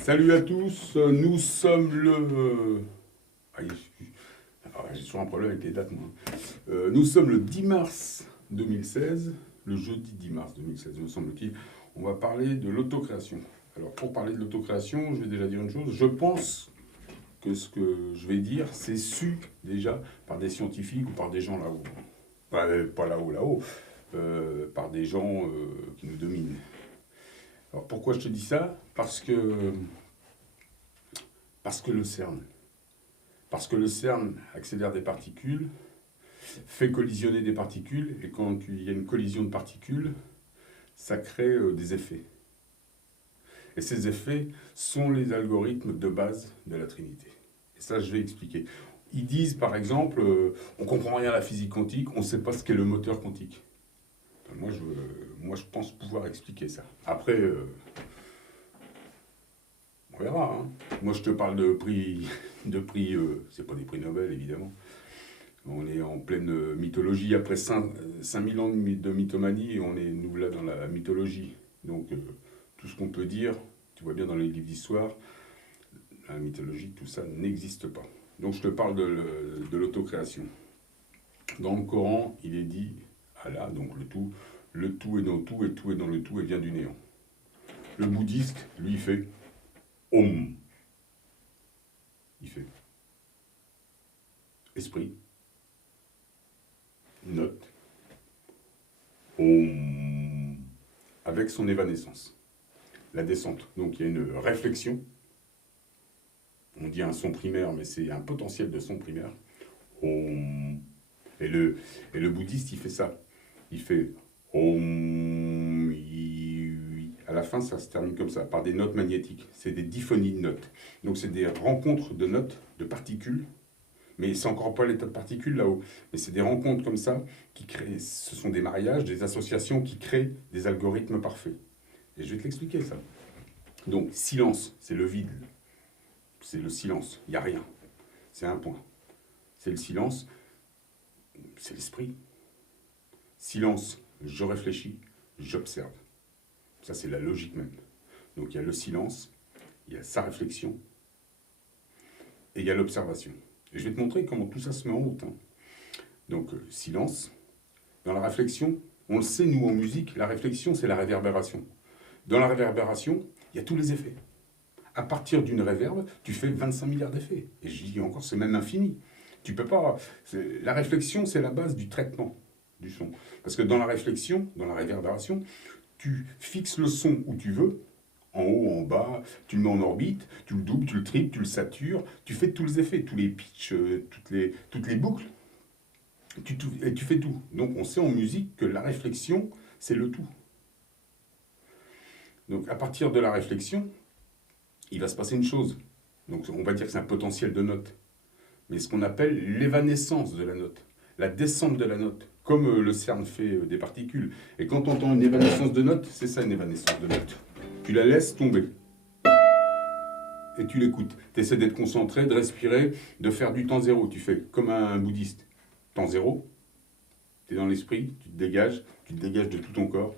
Salut à tous, nous sommes le... Ah, j'ai toujours un problème avec les dates, moi. Nous sommes le 10 mars 2016, le jeudi 10 mars 2016, me semble-t-il. On va parler de l'autocréation. Alors, pour parler de l'autocréation, je vais déjà dire une chose. Je pense que ce que je vais dire, c'est su déjà par des scientifiques ou par des gens là-haut. Pas là-haut, là-haut. Par des gens qui nous dominent. Alors, pourquoi je te dis ça? Parce que le CERN. Parce que le CERN accélère des particules, fait collisionner des particules, et quand il y a une collision de particules, ça crée des effets. Et ces effets sont les algorithmes de base de la Trinité. Et ça, je vais expliquer. Ils disent, par exemple, on ne comprend rien à la physique quantique, on ne sait pas ce qu'est le moteur quantique. Enfin, moi, je pense pouvoir expliquer ça. Après, on verra. Hein. Moi, je te parle de prix, c'est pas des prix Nobel, évidemment. On est en pleine mythologie. Après 5000 ans de mythomanie, on est nous là dans la mythologie. Donc, tout ce qu'on peut dire, tu vois bien dans les livres d'histoire, la mythologie, tout ça n'existe pas. Donc, je te parle de l'autocréation. Dans le Coran, il est dit Allah, donc le tout est dans tout, et tout est dans le tout, et vient du néant. Le bouddhiste, lui, il fait Om. Il fait esprit, note, Om, avec son évanescence. La descente. Donc il y a une réflexion. On dit un son primaire, mais c'est un potentiel de son primaire. Om. Et le bouddhiste, il fait ça. Il fait Om. À la fin, ça se termine comme ça, par des notes magnétiques. C'est des diphonies de notes. Donc c'est des rencontres de notes, de particules. Mais c'est encore pas l'état de particules là-haut. Mais c'est des rencontres comme ça qui créent. Ce sont des mariages, des associations qui créent des algorithmes parfaits. Et je vais te l'expliquer ça. Donc silence, c'est le vide. C'est le silence. Il n'y a rien. C'est un point. C'est le silence. C'est l'esprit. Silence, je réfléchis, j'observe. Ça, c'est la logique même. Donc il y a le silence, il y a sa réflexion, et il y a l'observation. Et je vais te montrer comment tout ça se met en route. Hein. Donc silence. Dans la réflexion, on le sait, nous, en musique, la réflexion, c'est la réverbération. Dans la réverbération, il y a tous les effets. À partir d'une réverbe, tu fais 25 milliards d'effets. Et je dis encore, c'est même infini. Tu peux pas. La réflexion, c'est la base du traitement du son. Parce que dans la réflexion, dans la réverbération, tu fixes le son où tu veux, en haut, en bas, tu le mets en orbite, tu le doubles, tu le triples, tu le satures, tu fais tous les effets, tous les pitchs, toutes les boucles, et tu fais tout. Donc on sait en musique que la réflexion, c'est le tout. Donc à partir de la réflexion, il va se passer une chose. Donc on va dire que c'est un potentiel de note. Mais ce qu'on appelle l'évanescence de la note, la descente de la note, comme le CERN fait des particules. Et quand on entend une évanescence de note, c'est ça une évanescence de note. Tu la laisses tomber. Et tu l'écoutes. Tu essaies d'être concentré, de respirer, de faire du temps zéro. Tu fais comme un bouddhiste. Temps zéro, tu es dans l'esprit, tu te dégages de tout ton corps.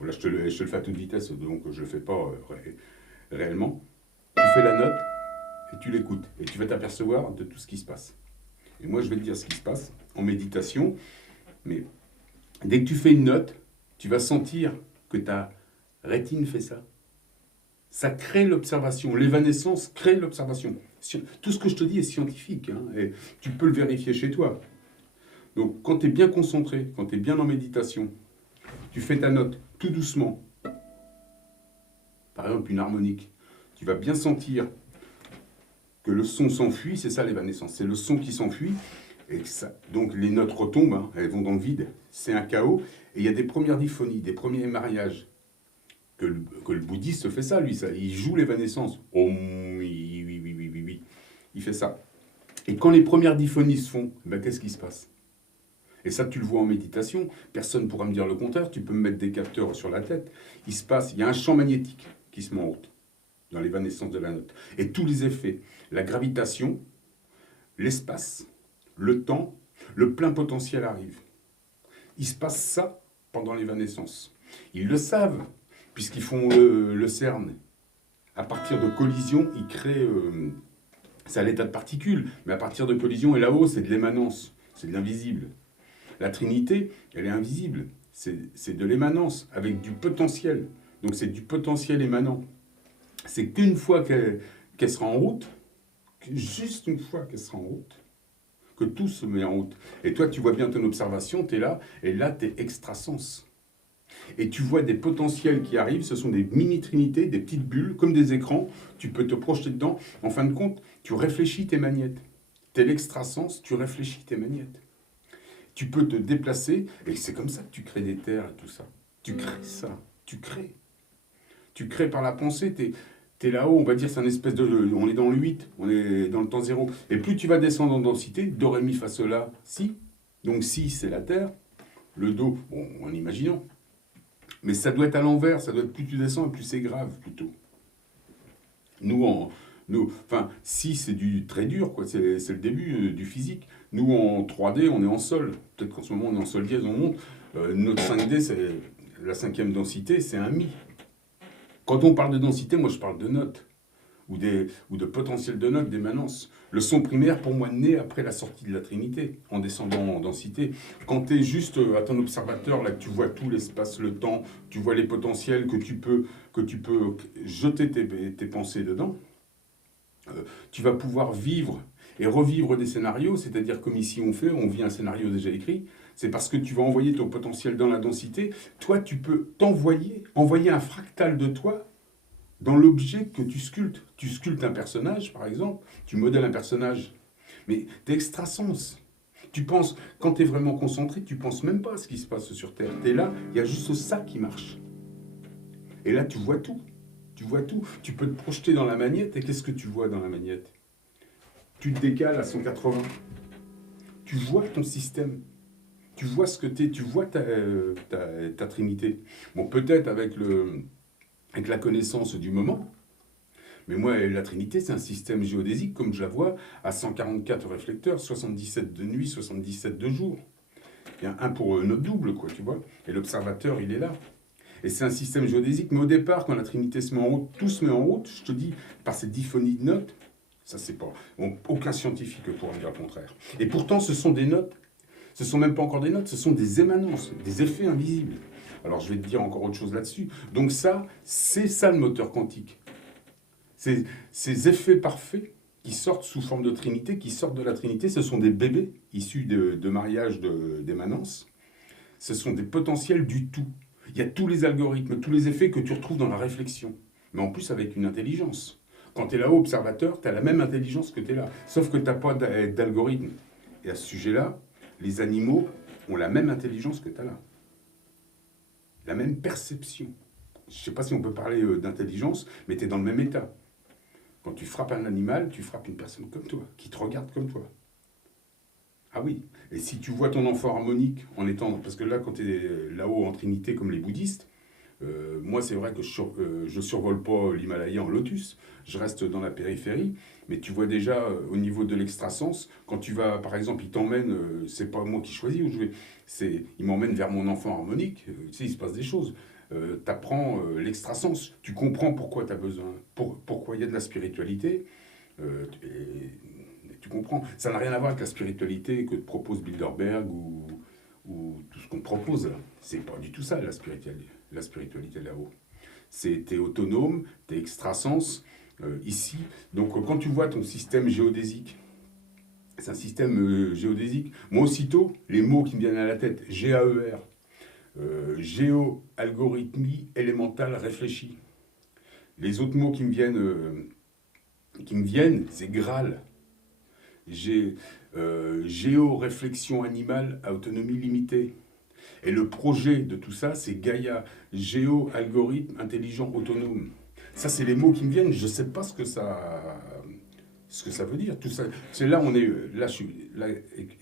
Là, je te le fais à toute vitesse, donc je ne le fais pas réellement. Tu fais la note et tu l'écoutes. Et tu vas t'apercevoir de tout ce qui se passe. Et moi, je vais te dire ce qui se passe en méditation. Mais dès que tu fais une note, tu vas sentir que ta rétine fait ça. Ça crée l'observation. L'évanescence crée l'observation. Tout ce que je te dis est scientifique. Hein, et tu peux le vérifier chez toi. Donc, quand tu es bien concentré, quand tu es bien en méditation, tu fais ta note tout doucement. Par exemple, une harmonique. Tu vas bien sentir que le son s'enfuit, c'est ça l'évanescence. C'est le son qui s'enfuit. Et ça, donc les notes retombent, hein, elles vont dans le vide. C'est un chaos. Et il y a des premières diphonies, des premiers mariages. Que le bouddhiste fait ça, lui. Ça, il joue l'évanescence. Om, oui, oui, oui, oui, oui, oui. Il fait ça. Et quand les premières diphonies se font, ben, qu'est-ce qui se passe? Et ça, tu le vois en méditation. Personne ne pourra me dire le contraire. Tu peux me mettre des capteurs sur la tête. Il y a un champ magnétique qui se met en route dans l'évanescence de la note. Et tous les effets, la gravitation, l'espace, le temps, le plein potentiel arrive. Il se passe ça pendant l'évanescence. Ils le savent, puisqu'ils font le CERN À partir de collision, il crée... c'est à l'état de particules, mais à partir de collision, et là-haut, c'est de l'émanence, c'est de l'invisible. La Trinité, elle est invisible, c'est de l'émanence, avec du potentiel. Donc c'est du potentiel émanant. C'est qu'une fois qu'elle sera en route, juste une fois qu'elle sera en route, que tout se met en route. Et toi, tu vois bien ton observation, tu es là, et là, tu es extrasens. Et tu vois des potentiels qui arrivent, ce sont des mini-trinités, des petites bulles, comme des écrans, tu peux te projeter dedans. En fin de compte, tu réfléchis tes magnétes. Tu es l'extrasens, tu réfléchis tes magnétes. Tu peux te déplacer, et c'est comme ça que tu crées des terres et tout ça. Tu crées ça, tu crées. Tu crées par la pensée, t'es là-haut, on va dire, c'est un espèce de... On est dans le 8, on est dans le temps zéro. Et plus tu vas descendre en densité, do, ré, mi, fa, sol, la, si. Donc si, c'est la Terre. Le do, bon, en imaginant. Mais ça doit être à l'envers, ça doit être plus tu descends, plus c'est grave, plutôt. Enfin, si, c'est du très dur, quoi. C'est le début du physique. Nous, en 3D, on est en sol. Peut-être qu'en ce moment, on est en sol dièse, on monte. Notre 5D, c'est la cinquième densité, c'est un mi. Quand on parle de densité, moi je parle de notes, ou de potentiel de notes, d'émanence. Le son primaire, pour moi, naît après la sortie de la Trinité, en descendant en densité. Quand tu es juste à ton observateur, là, que tu vois tout l'espace, le temps, tu vois les potentiels, que tu peux jeter tes pensées dedans, tu vas pouvoir vivre et revivre des scénarios, c'est-à-dire comme ici on vit un scénario déjà écrit, c'est parce que tu vas envoyer ton potentiel dans la densité, toi tu peux envoyer un fractal de toi dans l'objet que tu sculptes. Tu sculptes un personnage, par exemple, tu modèles un personnage, mais tu es extrasens. Tu penses, quand tu es vraiment concentré, tu penses même pas à ce qui se passe sur Terre. Tu es là, il y a juste ça qui marche. Et là, tu vois tout. Tu vois tout. Tu peux te projeter dans la magnète, et qu'est-ce que tu vois dans la magnète? Tu te décales à 180. Tu vois ton système. Tu vois ce que tu es, tu vois ta trinité. Bon, peut-être avec la connaissance du moment, mais moi, la Trinité, c'est un système géodésique, comme je la vois, à 144 réflecteurs, 77 de nuit, 77 de jour. Il y a un pour notre double, quoi, tu vois. Et l'observateur, il est là. Et c'est un système géodésique, mais au départ, quand la Trinité se met en route, tout se met en route, je te dis, par cette disphonie de notes, ça c'est pas... Bon, aucun scientifique pourra me dire le contraire. Et pourtant, ce sont des notes, ce sont même pas encore des notes, ce sont des émanences, des effets invisibles. Alors je vais te dire encore autre chose là-dessus. Donc ça, c'est ça le moteur quantique. Ces effets parfaits qui sortent sous forme de Trinité, qui sortent de la Trinité, ce sont des bébés issus de mariage d'émanence. Ce sont des potentiels du tout. Il y a tous les algorithmes, tous les effets que tu retrouves dans la réflexion. Mais en plus avec une intelligence. Quand tu es là-haut, observateur, tu as la même intelligence que tu es là. Sauf que tu n'as pas d'algorithme. Et à ce sujet-là, les animaux ont la même intelligence que tu as là. La même perception. Je ne sais pas si on peut parler d'intelligence, mais tu es dans le même état. Quand tu frappes un animal, tu frappes une personne comme toi, qui te regarde comme toi. Ah oui, et si tu vois ton enfant harmonique en étant... Parce que là, quand tu es là-haut en Trinité, comme les bouddhistes, moi, c'est vrai que je survole pas l'Himalaya en lotus, je reste dans la périphérie, mais tu vois déjà au niveau de l'extrasens, quand tu vas, par exemple, il t'emmène, c'est pas moi qui choisis où je vais, il m'emmène vers mon enfant harmonique, tu sais, il se passe des choses. Tu apprends l'extrasens, tu comprends pourquoi tu as besoin, pourquoi il y a de la spiritualité, et tu comprends. Ça n'a rien à voir avec la spiritualité que te propose Bilderberg ou tout ce qu'on te propose là. C'est pas du tout ça la spiritualité là-haut. T'es autonome, t'es extrasens ici. Donc quand tu vois ton système géodésique, c'est un système géodésique. Moi aussitôt, les mots qui me viennent à la tête, GAER, géo, algorithmie, élémentale, réfléchi. Les autres mots qui me viennent, c'est Graal. Géo-réflexion animale à autonomie limitée. Et le projet de tout ça, c'est Gaïa, géo-algorithme intelligent autonome. Ça, c'est les mots qui me viennent. Je ne sais pas ce que ça veut dire. Tout ça, c'est là, là,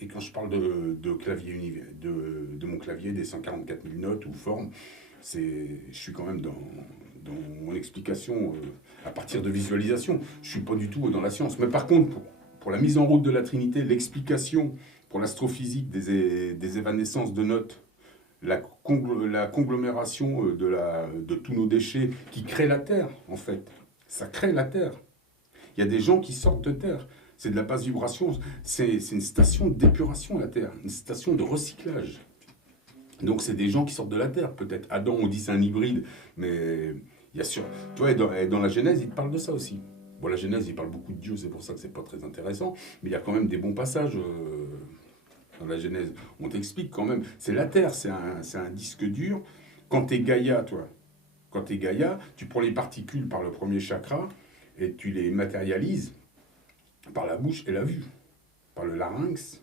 et quand je parle de clavier de mon clavier, des 144 000 notes ou formes, je suis quand même dans mon explication à partir de visualisation. Je ne suis pas du tout dans la science. Mais par contre, pour la mise en route de la Trinité, l'explication pour l'astrophysique des évanescences de notes, la conglomération de tous nos déchets qui créent la Terre, en fait. Ça crée la Terre. Il y a des gens qui sortent de Terre. C'est de la basse vibration. C'est une station d'épuration, la Terre. Une station de recyclage. Donc c'est des gens qui sortent de la Terre, peut-être. Adam, on dit c'est un hybride, mais il y a sûr. Tu vois, dans la Genèse, il te parle de ça aussi. Bon, la Genèse, il parle beaucoup de Dieu, c'est pour ça que c'est pas très intéressant, mais il y a quand même des bons passages dans la Genèse. On t'explique quand même. C'est la Terre, c'est un disque dur. Quand tu es Gaïa, toi, quand tu es Gaïa, tu prends les particules par le premier chakra et tu les matérialises par la bouche et la vue, par le larynx.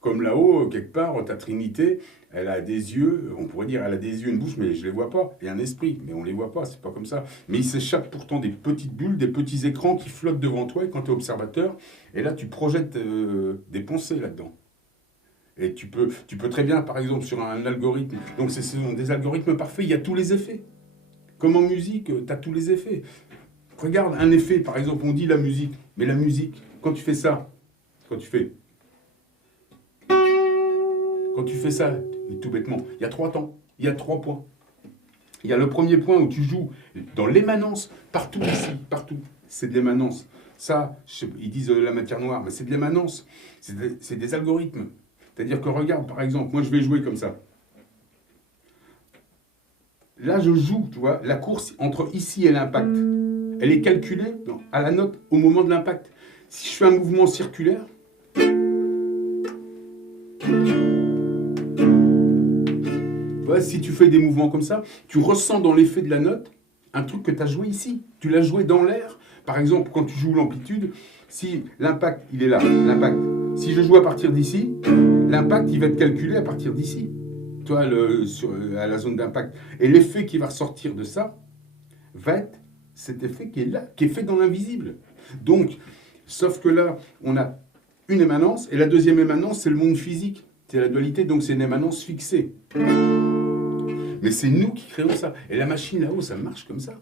Comme là-haut, quelque part, ta Trinité, elle a des yeux, on pourrait dire, elle a des yeux, une bouche, mais je ne les vois pas, et un esprit, mais on ne les voit pas, c'est pas comme ça. Mais il s'échappe pourtant des petites bulles, des petits écrans qui flottent devant toi, et quand tu es observateur, et là tu projettes des pensées là-dedans. Et tu peux très bien, par exemple, sur un algorithme, donc ce sont des algorithmes parfaits, il y a tous les effets. Comme en musique, tu as tous les effets. Regarde un effet, par exemple, on dit la musique, mais la musique, quand tu fais ça, quand tu fais ça, tout bêtement, il y a 3 temps, il y a 3 points. Il y a le premier point où tu joues dans l'émanence, partout ici, partout. C'est de l'émanence. Ça, ils disent la matière noire, mais c'est de l'émanence. C'est des algorithmes. C'est-à-dire que regarde, par exemple, moi je vais jouer comme ça. Là, je joue, tu vois, la course entre ici et l'impact. Elle est calculée à la note au moment de l'impact. Si je fais un mouvement circulaire, si tu fais des mouvements comme ça, tu ressens dans l'effet de la note un truc que tu as joué ici. Tu l'as joué dans l'air. Par exemple, quand tu joues l'amplitude, si l'impact, il est là, l'impact. Si je joue à partir d'ici, l'impact, il va être calculé à partir d'ici. Toi, à la zone d'impact. Et l'effet qui va ressortir de ça va être cet effet qui est là, qui est fait dans l'invisible. Donc, sauf que là, on a une émanence, et la deuxième émanence, c'est le monde physique. C'est la dualité, donc c'est une émanence fixée. Mais c'est nous qui créons ça. Et la machine là-haut, ça marche comme ça.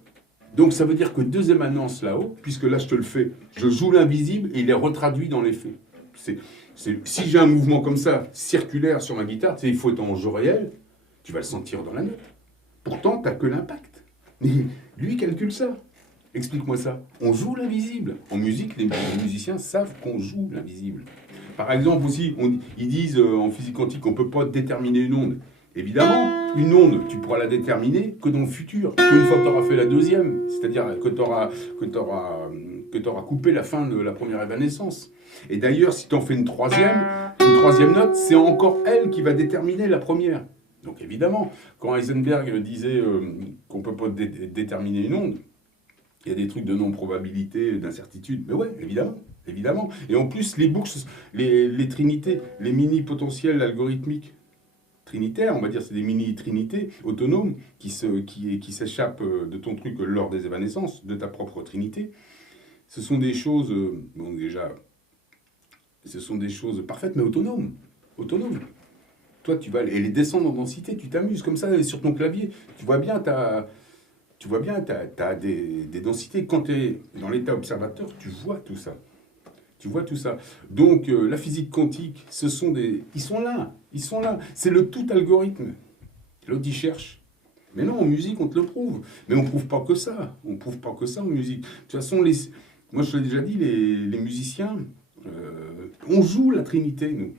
Donc ça veut dire que 2 émanences là-haut, puisque là je te le fais, je joue l'invisible et il est retraduit dans les faits. Si j'ai un mouvement comme ça, circulaire sur ma guitare, il faut être en jeu réel, tu vas le sentir dans la note. Pourtant, tu n'as que l'impact. Mais lui, il calcule ça. Explique-moi ça. On joue l'invisible. En musique, les musiciens savent qu'on joue l'invisible. Par exemple aussi, ils disent en physique quantique qu'on ne peut pas déterminer une onde. Évidemment, une onde, tu pourras la déterminer que dans le futur, qu'une fois que tu auras fait la deuxième, c'est-à-dire que tu auras coupé la fin de la première évanescence. Et d'ailleurs, si tu en fais une troisième note, c'est encore elle qui va déterminer la première. Donc évidemment, quand Heisenberg disait qu'on ne peut pas déterminer une onde, il y a des trucs de non-probabilité, d'incertitude, mais ouais, évidemment. Et en plus, les boucles, les trinités, les mini-potentiels algorithmiques, trinitaires, on va dire, c'est des mini-trinités autonomes qui s'échappent de ton truc lors des évanescences, de ta propre trinité. Ce sont des choses, bon déjà, ce sont des choses parfaites, mais autonomes. Toi, tu vas les descendre en densité, tu t'amuses comme ça sur ton clavier. Tu vois bien, t'as des densités. Quand tu es dans l'état observateur, tu vois tout ça. Donc, la physique quantique, ils sont là. C'est le tout algorithme. L'autre, il cherche. Mais non, en musique, on te le prouve. Mais on ne prouve pas que ça. On ne prouve pas que ça en musique. De toute façon, moi, je te l'ai déjà dit, les musiciens, on joue la Trinité, nous.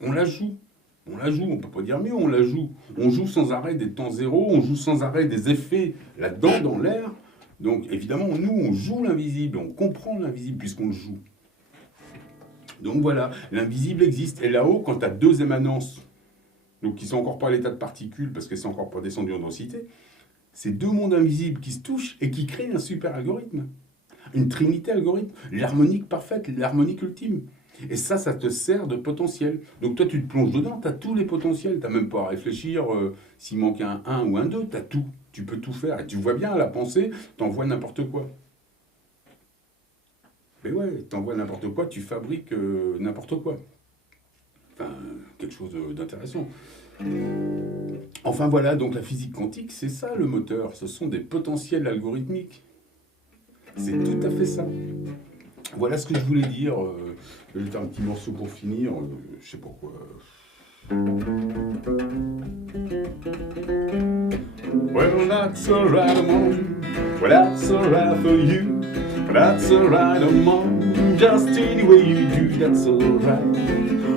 On la joue, on ne peut pas dire mieux, on la joue. On joue sans arrêt des temps zéro, on joue sans arrêt des effets là-dedans, dans l'air. Donc, évidemment, nous, on joue l'invisible, on comprend l'invisible puisqu'on le joue. Donc voilà, l'invisible existe. Et là-haut, quand tu as 2 émanences, donc qui ne sont encore pas à l'état de particules parce qu'elles ne sont encore pas descendues en densité, c'est 2 mondes invisibles qui se touchent et qui créent un super algorithme. Une trinité algorithme, l'harmonique parfaite, l'harmonique ultime. Et ça te sert de potentiel. Donc toi, tu te plonges dedans, tu as tous les potentiels. Tu n'as même pas à réfléchir s'il manque un 1 ou un 2, tu as tout. Tu peux tout faire. Et tu vois bien, la pensée, t'envoies n'importe quoi. Mais ouais, t'envoies n'importe quoi, tu fabriques n'importe quoi. Enfin, quelque chose d'intéressant. Enfin voilà, donc la physique quantique, c'est ça le moteur. Ce sont des potentiels algorithmiques. C'est tout à fait ça. Voilà ce que je voulais dire. Je vais faire un petit morceau pour finir. Je sais pas quoi. Well, that's alright, Mom. Well, that's alright for you. But that's alright, Mom. Just any way you do, that's alright.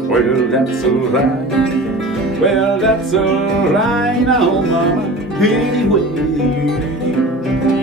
Well, that's alright. Well, that's alright now, Mama. Any way you do.